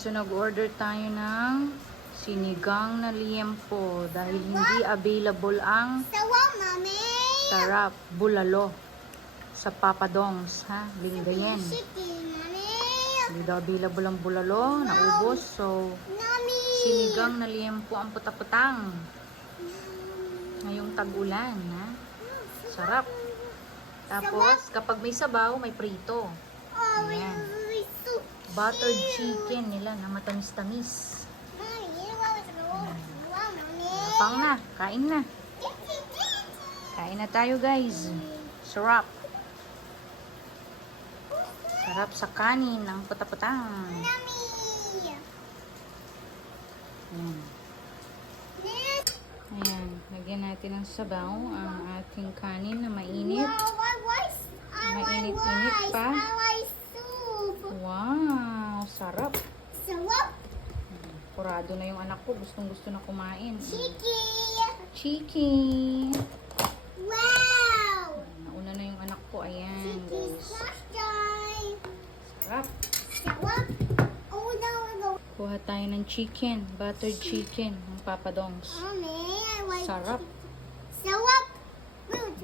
So nag-order tayo ng sinigang na liempo dahil hindi available ang Sawa, mami! sarap bulalo sa Papa Dongs, ha? Linggayen. Chicken, mami! Hindi daw available ang bulalo, naubos. So, Mami! sinigang na liempo ang putaputang. Ngayong tag-ulan, ha? Sarap. Tapos, kapag may sabaw, may prito. Oh, Ayan. may soup. Buttered chicken nila na matamis-tamis. Mami, wow, mami! Pang na, kain na. Kain na tayo, guys. Sarap. Sarap sa kanin ng putaputang. Mami! Ayan. Ayan, lagyan natin ng sabaw ang ating kanin na mainit. Mainit-init pa. I like soup. Wow, sarap. Sarap. Kurado na yung anak ko. Gustong-gusto na kumain. Chicken. Chicken. Wow. Nauna na yung anak ko. Ayan, Chicken guys. smash time. Sarap. Sarap. Oh, no. Kuha tayo ng chicken. Buttered chicken ng Papa Dongs. Mommy, I like Sarap. Sarap. Good.